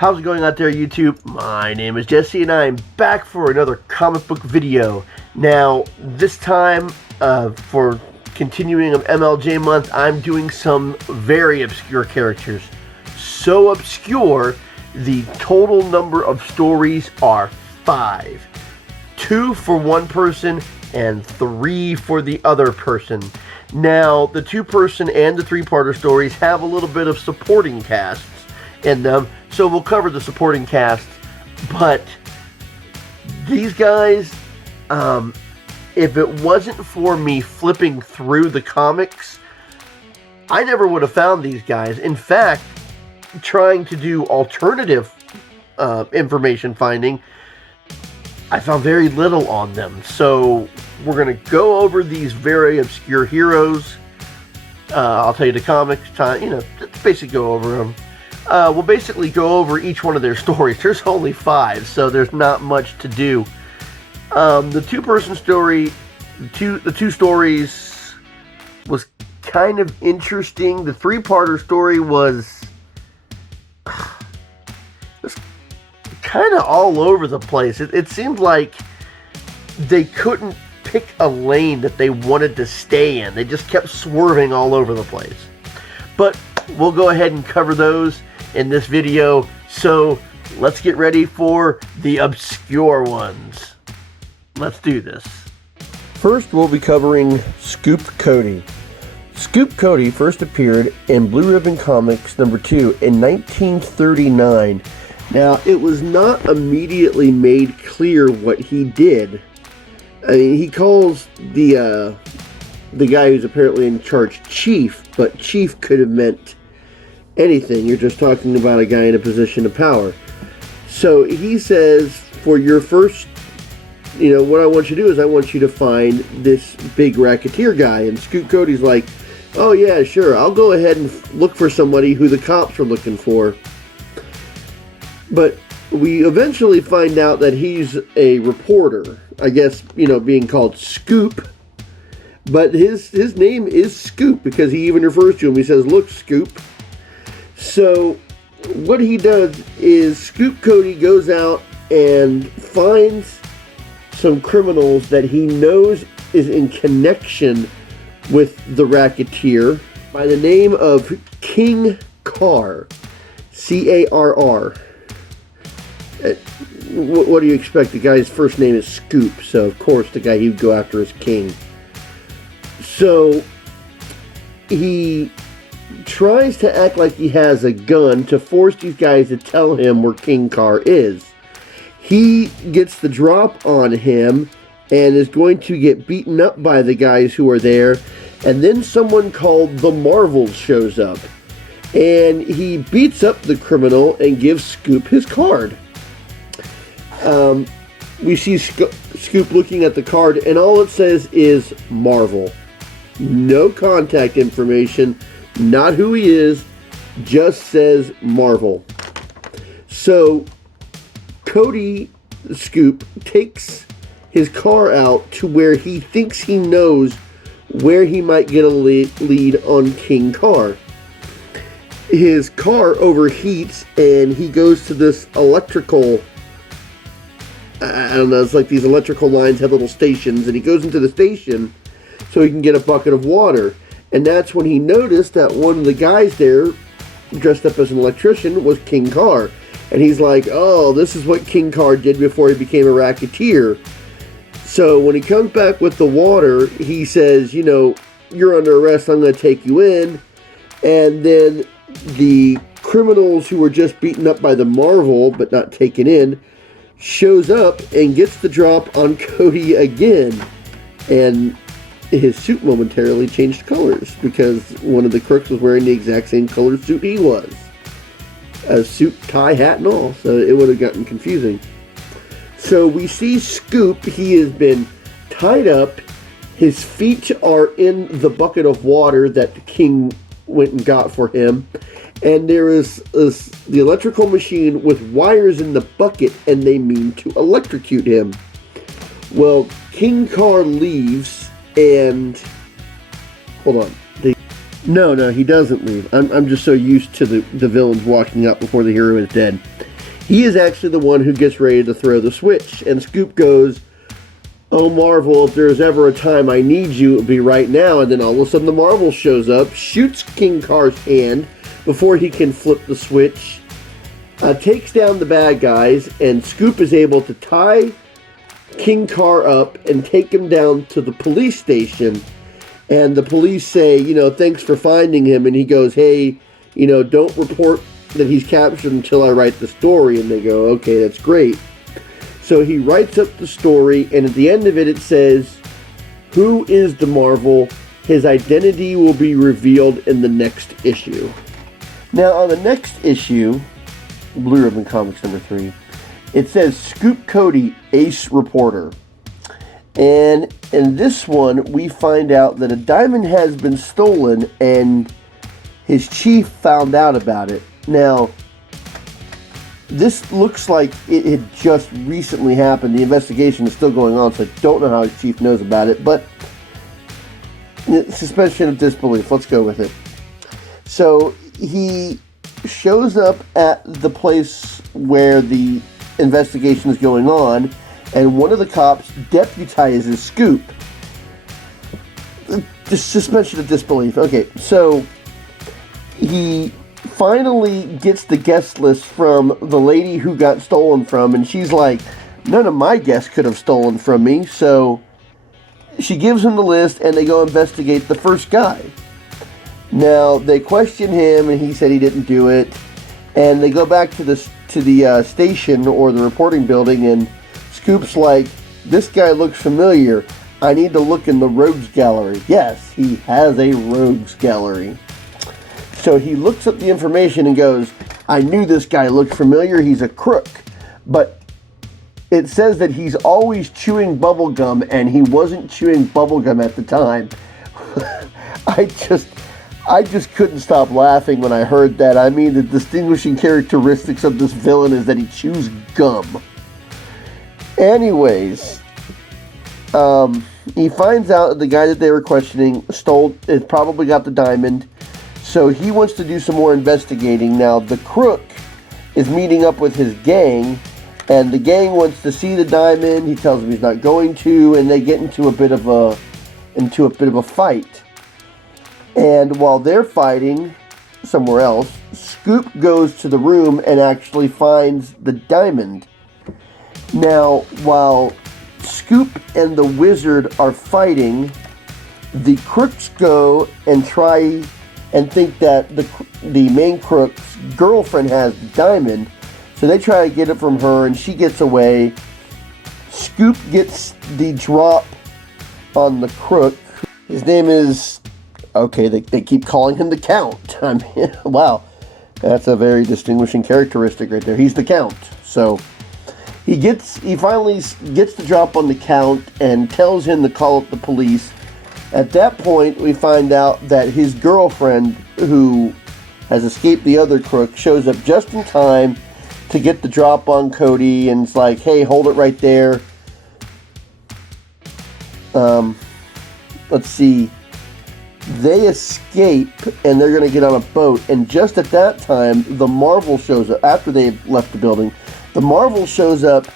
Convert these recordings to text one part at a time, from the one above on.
How's it going out there, YouTube? My name is Jesse and I'm back for another comic book video. Now, this time, for continuing of MLJ Month, I'm doing some very obscure characters. So obscure, the total number of stories are 5. 2 for one person and 3 for the other person. Now, the 2-person and the 3-parter stories have a little bit of supporting casts in them, so we'll cover the supporting cast. But these guys, if it wasn't for me flipping through the comics, I never would have found these guys. In fact, trying to do alternative information finding, I found very little on them. So we're going to go over these very obscure heroes. I'll tell you the comics, let's basically go over them. We'll basically go over each one of their stories. There's only 5, so there's not much to do. The 2-person story, the two stories was kind of interesting. The 3-parter story was kind of all over the place. It seemed like they couldn't pick a lane that they wanted to stay in. They just kept swerving all over the place. But we'll go ahead and cover those in this video, so let's get ready for the obscure ones. Let's do this. First, we'll be covering Scoop Cody. Scoop Cody first appeared in Blue Ribbon Comics #2 in 1939. Now, it was not immediately made clear what he did. I mean, he calls the guy who's apparently in charge Chief, but Chief could have meant anything. You're just talking about a guy in a position of power. So he says, for your first, what I want you to do is I want you to find this big racketeer guy. And Scoop Cody's like, oh yeah, sure, I'll go ahead and look for somebody who the cops are looking for. But we eventually find out that he's a reporter. I guess, being called Scoop. But his name is Scoop because he even refers to him. He says, look, Scoop. So what he does is Scoop Cody goes out and finds some criminals that he knows is in connection with the racketeer by the name of King Carr. C-A-R-R. What do you expect? The guy's first name is Scoop, so of course the guy he would go after is King. So he tries to act like he has a gun to force these guys to tell him where King Carr is. He gets the drop on him and is going to get beaten up by the guys who are there, and then someone called the Marvels shows up, and he beats up the criminal and gives Scoop his card. We see Scoop looking at the card, and all it says is Marvel. No contact information, not who he is, just says Marvel. So Cody Scoop takes his car out to where he thinks he knows where he might get a lead on King Carr. His car overheats and he goes to this electrical, I don't know, it's like these electrical lines have little stations, and he goes into the station so he can get a bucket of water. And that's when he noticed that one of the guys there, dressed up as an electrician, was King Carr. And he's like, oh, this is what King Carr did before he became a racketeer. So when he comes back with the water, he says, you're under arrest, I'm going to take you in. And then the criminals who were just beaten up by the Marvel, but not taken in, shows up and gets the drop on Cody again. And his suit momentarily changed colors because one of the crooks was wearing the exact same color suit he was. A suit, tie, hat, and all. So it would have gotten confusing. So we see Scoop. He has been tied up. His feet are in the bucket of water that the king went and got for him. And there is the electrical machine with wires in the bucket, and they mean to electrocute him. Well, King Carr leaves, and hold on. No, he doesn't leave. I'm just so used to the villains walking up before the hero is dead. he is actually the one who gets ready to throw the switch. And Scoop goes, "Oh, Marvel, if there's ever a time I need you, it would be right now." And then all of a sudden the Marvel shows up, shoots King Car's hand before he can flip the switch, takes down the bad guys, and Scoop is able to tie King Car up and take him down to the police station. And the police say, "Thanks for finding him." And he goes, "Hey, don't report that he's captured until I write the story." And they go, "Okay, that's great." So he writes up the story, and at the end of it, it says, "Who is the Marvel? His identity will be revealed in the next issue." Now, on the next issue, Blue Ribbon Comics number 3, it says Scoop Cody, Ace Reporter. And in this one, we find out that a diamond has been stolen, and his chief found out about it. Now, this looks like it had just recently happened. The investigation is still going on, so I don't know how his chief knows about it, but suspension of disbelief. Let's go with it. So he shows up at the place where the investigation is going on, and one of the cops deputizes Scoop. The suspension of disbelief. Okay, so he finally gets the guest list from the lady who got stolen from, and she's like, "None of my guests could have stolen from me." So she gives him the list, and they go investigate the first guy. Now they question him, and he said he didn't do it. And they go back to the station or the reporting building, and Scoop's like, "This guy looks familiar. I need to look in the rogues gallery." Yes, he has a rogues gallery. So he looks up the information and goes, "I knew this guy looked familiar. He's a crook." But it says that he's always chewing bubblegum, and he wasn't chewing bubblegum at the time. I just couldn't stop laughing when I heard that. I mean, the distinguishing characteristics of this villain is that he chews gum. Anyways, he finds out that the guy that they were questioning probably got the diamond. So he wants to do some more investigating. Now, the crook is meeting up with his gang, and the gang wants to see the diamond. He tells them he's not going to, and they get into a bit of a fight. And while they're fighting somewhere else, Scoop goes to the room and actually finds the diamond. Now, while Scoop and the wizard are fighting, the crooks go and try and think that the main crook's girlfriend has the diamond, so they try to get it from her, and she gets away. Scoop gets the drop on the crook. His name is, okay, they keep calling him the Count. I mean, wow, that's a very distinguishing characteristic right there. He's the Count. So he finally gets the drop on the Count and tells him to call up the police. At that point, we find out that his girlfriend, who has escaped the other crook, shows up just in time to get the drop on Cody, and it's like, "Hey, hold it right there." Let's see. They escape, and they're going to get on a boat, and just at that time, the Marvel shows up. After they've left the building, the Marvel shows up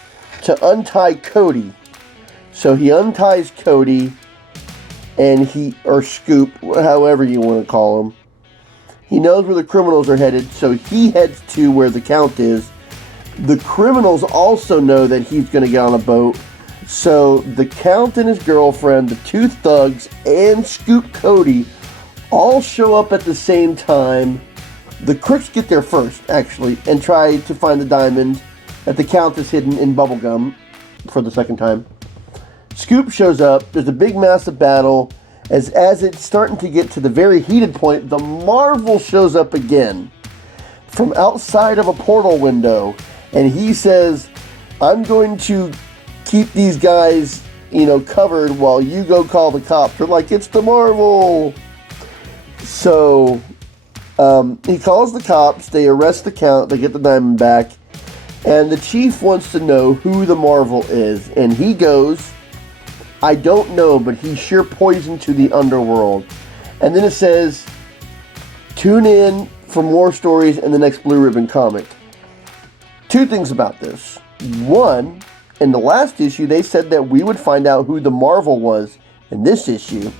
to untie Cody. So he unties Cody, and or Scoop, however you want to call him. He knows where the criminals are headed, so he heads to where the Count is. The criminals also know that he's going to get on a boat, so the Count and his girlfriend, the two thugs, and Scoop Cody all show up at the same time. The crooks get there first, actually, and try to find the diamond that the Count is hidden in bubblegum for the second time. Scoop shows up. There's a big, massive battle. As it's starting to get to the very heated point, the Marvel shows up again from outside of a portal window, and he says, "I'm going to keep these guys, covered while you go call the cops." They're like, "It's the Marvel!" So he calls the cops. They arrest the Count. They get the diamond back, and the chief wants to know who the Marvel is, and he goes, "I don't know, but he's sure poison to the underworld." And then it says, "Tune in for more stories in the next Blue Ribbon comic." two things about this. One, in the last issue, they said that we would find out who the Marvel was in this issue.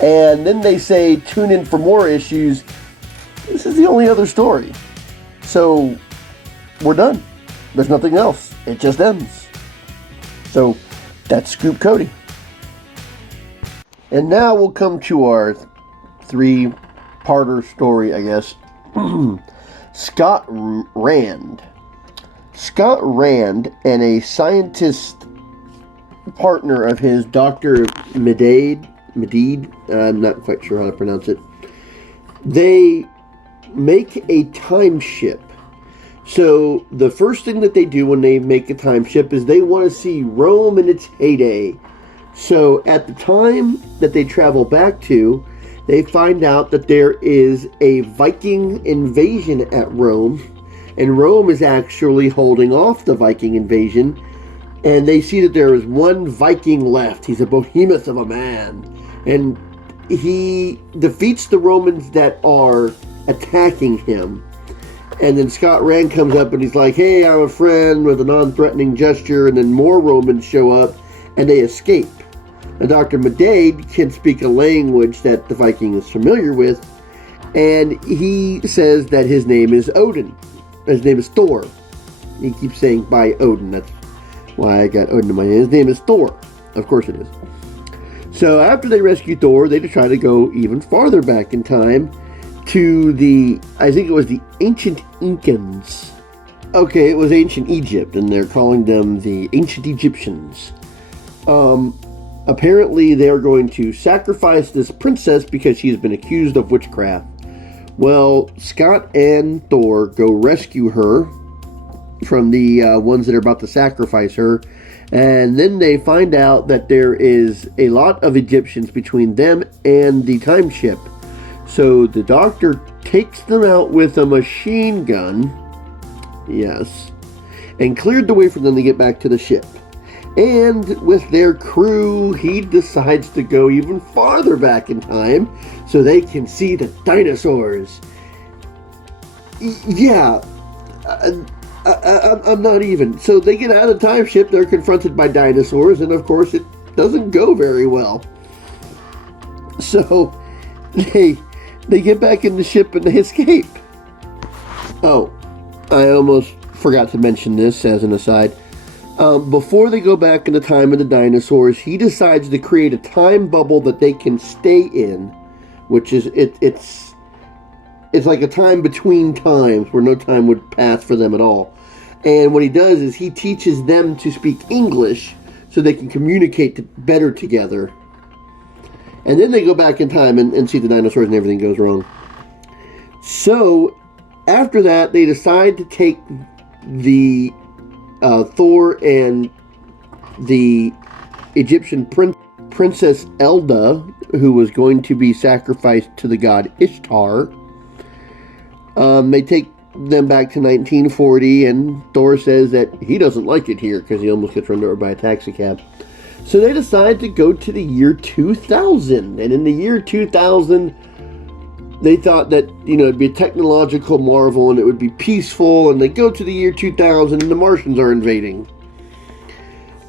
And then they say, tune in for more issues. This is the only other story. So, we're done. There's nothing else. It just ends. So, that's Scoop Cody. And now we'll come to our three-parter story, I guess. Scott Rand. Scott Rand and a scientist partner of his, Dr. Medade, I'm not quite sure how to pronounce it. They make a time ship. So the first thing that they do when they make a time ship is they want to see Rome in its heyday. So at the time that they travel back to, they find out that there is a Viking invasion at Rome, and Rome is actually holding off the Viking invasion, and they see that there is one Viking left. He's a behemoth of a man, and he defeats the Romans that are attacking him. And then Scott Rand comes up and he's like, hey, I'm a friend, with a non-threatening gesture, and then more Romans show up and they escape. And Dr. Medade can speak a language that the Viking is familiar with, and he says that his name is Odin. His name is Thor. He keeps saying by Odin. That's why I got Odin in my name. His name is Thor. Of course it is. So after they rescue Thor, they try to go even farther back in time to I think it was the ancient Incans. Okay, it was ancient Egypt, and they're calling them the ancient Egyptians. Apparently they're going to sacrifice this princess because she's been accused of witchcraft. Well, Scott and Thor go rescue her from the ones that are about to sacrifice her, and then they find out that there is a lot of Egyptians between them and the time ship. So the Doctor takes them out with a machine gun, yes, and cleared the way for them to get back to the ship. And with their crew, he decides to go even farther back in time so they can see the dinosaurs. Yeah, I'm not even. So they get out of the time ship, they're confronted by dinosaurs, and of course it doesn't go very well. So they get back in the ship and they escape. Oh, I almost forgot to mention this as an aside. Before they go back in the time of the dinosaurs, he decides to create a time bubble that they can stay in, which is it's like a time between times where no time would pass for them at all. And what he does is he teaches them to speak English so they can communicate better together. And then they go back in time and see the dinosaurs and everything goes wrong. So after that, they decide to take the Thor and the Egyptian Princess Elda, who was going to be sacrificed to the god Ishtar. They take them back to 1940, and Thor says that he doesn't like it here because he almost gets run over by a taxi cab. So they decide to go to the year 2000, and in the year 2000, they thought that, it'd be a technological marvel and it would be peaceful, and they go to the year 2000 and the Martians are invading.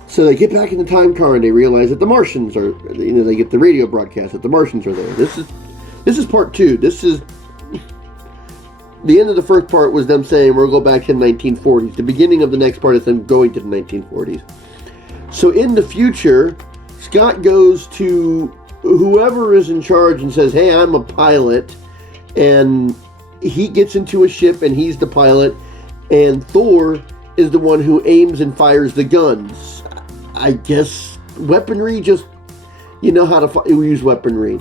So they get back in the time car and they realize that the Martians are, they get the radio broadcast that the Martians are there. This is part two. This is, the end of the first part was them saying we'll go back to the 1940s. The beginning of the next part is them going to the 1940s. So in the future, Scott goes to whoever is in charge and says, hey, I'm a pilot, and he gets into a ship and he's the pilot, and Thor is the one who aims and fires the guns. I guess weaponry, just how to use weaponry.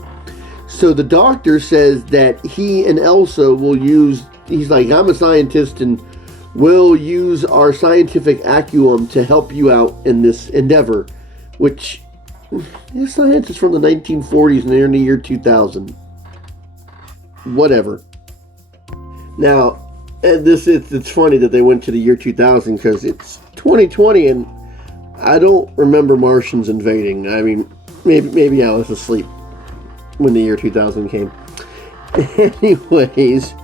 So the Doctor says that he and Elsa will use, he's like, I'm a scientist and we'll use our scientific acumen to help you out in this endeavor, which this science is from the 1940s and they're in the year 2000. Whatever. Now, it's funny that they went to the year 2000 because it's 2020 and I don't remember Martians invading. I mean, maybe I was asleep when the year 2000 came. Anyways,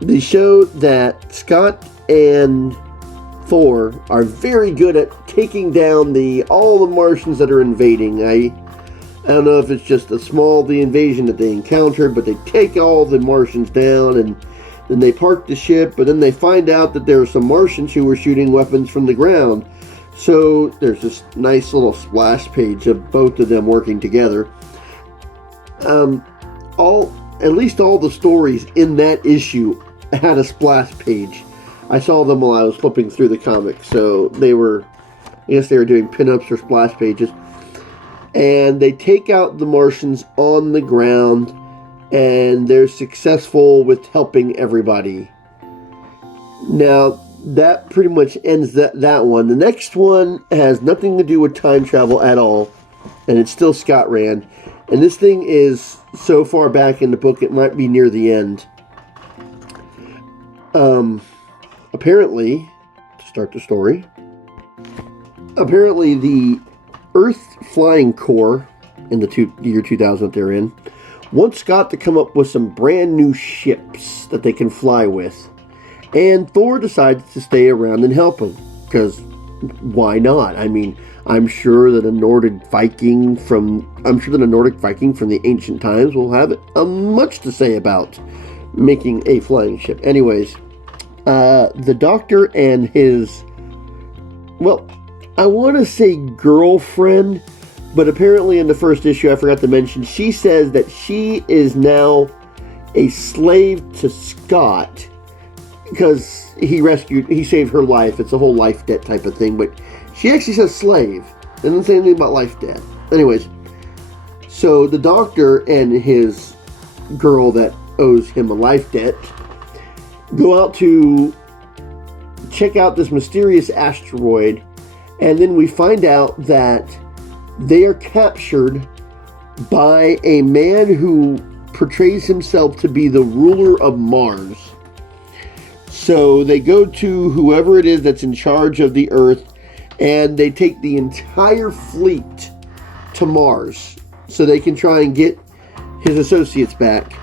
they show that Scott and Thor are very good at taking down all the Martians that are invading. I don't know if it's just the invasion that they encountered, but they take all the Martians down, and then they park the ship, but then they find out that there are some Martians who were shooting weapons from the ground. So there's this nice little splash page of both of them working together. At least all the stories in that issue had a splash page. I saw them while I was flipping through the comics, so I guess they were doing pinups or splash pages. And they take out the Martians on the ground, and they're successful with helping everybody. Now, that pretty much ends that one. The next one has nothing to do with time travel at all, and it's still Scott Rand. And this thing is so far back in the book, it might be near the end. Apparently, to start the story, apparently the Earth Flying Corps, in the year 2000 that they're in, wants Scott to come up with some brand new ships that they can fly with. And Thor decides to stay around and help him, because why not? I mean, I'm sure that a Nordic Viking from the ancient times will have much to say about making a flying ship. Anyways, the Doctor and his, well, I want to say girlfriend, but apparently in the first issue, I forgot to mention, she says that she is now a slave to Scott because he saved her life. It's a whole life debt type of thing, but she actually says slave. It doesn't say anything about life debt. Anyways, so the Doctor and his girl that owes him a life debt go out to check out this mysterious asteroid, and then we find out that they are captured by a man who portrays himself to be the ruler of Mars. So they go to whoever it is that's in charge of the Earth, and they take the entire fleet to Mars so they can try and get his associates back.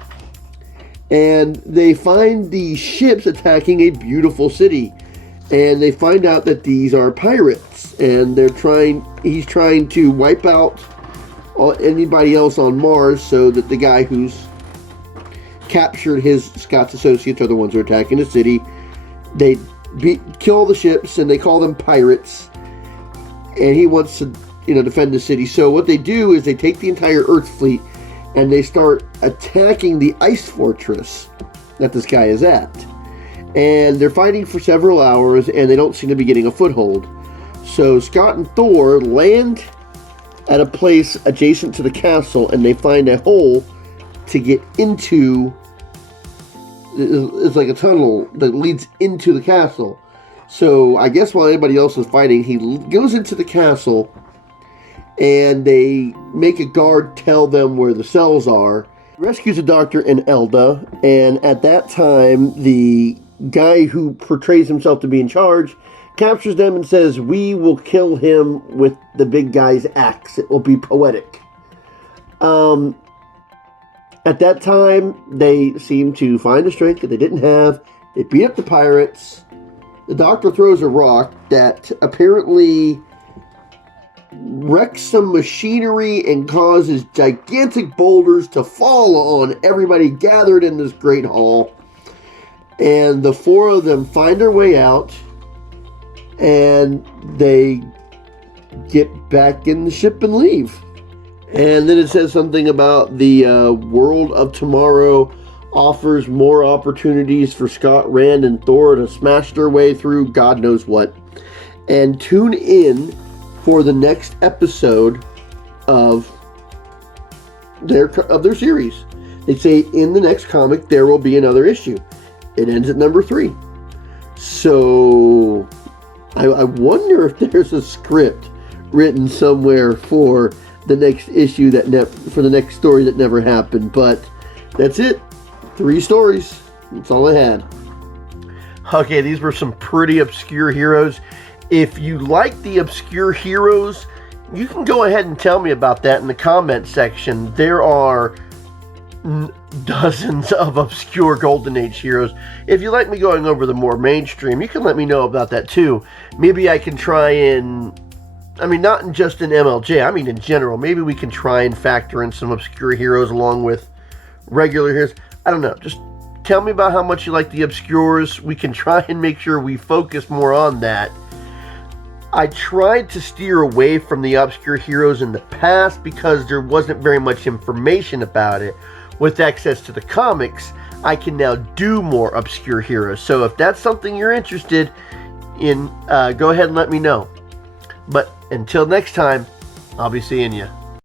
And they find the ships attacking a beautiful city, and they find out that these are pirates, and he's trying to wipe out anybody else on Mars so that the guy who's captured Scott's associates are the ones who are attacking the city. They kill the ships, and they call them pirates, and he wants to defend the city. So what they do is they take the entire Earth fleet and they start attacking the ice fortress that this guy is at. And they're fighting for several hours, and they don't seem to be getting a foothold. So Scott and Thor land at a place adjacent to the castle, and they find a hole to get into. It's like a tunnel that leads into the castle. So I guess while anybody else is fighting, he goes into the castle, and they make a guard tell them where the cells are. He rescues the Doctor and Elda, and at that time, the guy who portrays himself to be in charge captures them and says, "We will kill him with the big guy's axe. It will be poetic." At that time, they seem to find a strength that they didn't have. They beat up the pirates. The Doctor throws a rock that apparently wrecks some machinery and causes gigantic boulders to fall on everybody gathered in this great hall. And the four of them find their way out, and they get back in the ship and leave. And then it says something about the world of tomorrow offers more opportunities for Scott Rand and Thor to smash their way through God knows what. And tune in for the next episode of their series. They say in the next comic there will be another issue. It ends at number 3. So I wonder if there's a script written somewhere for the next issue for the next story that never happened. But that's it. 3 stories. That's all I had. Okay, these were some pretty obscure heroes. If you like the obscure heroes, you can go ahead and tell me about that in the comment section. There are dozens of obscure Golden Age heroes. If you like me going over the more mainstream, you can let me know about that too. Maybe I can try and, I mean, not just in MLJ, I mean in general, maybe we can try and factor in some obscure heroes along with regular heroes. I don't know, just tell me about how much you like the obscures. We can try and make sure we focus more on that. I tried to steer away from the obscure heroes in the past because there wasn't very much information about it. With access to the comics, I can now do more obscure heroes. So if that's something you're interested in, go ahead and let me know. But until next time, I'll be seeing you.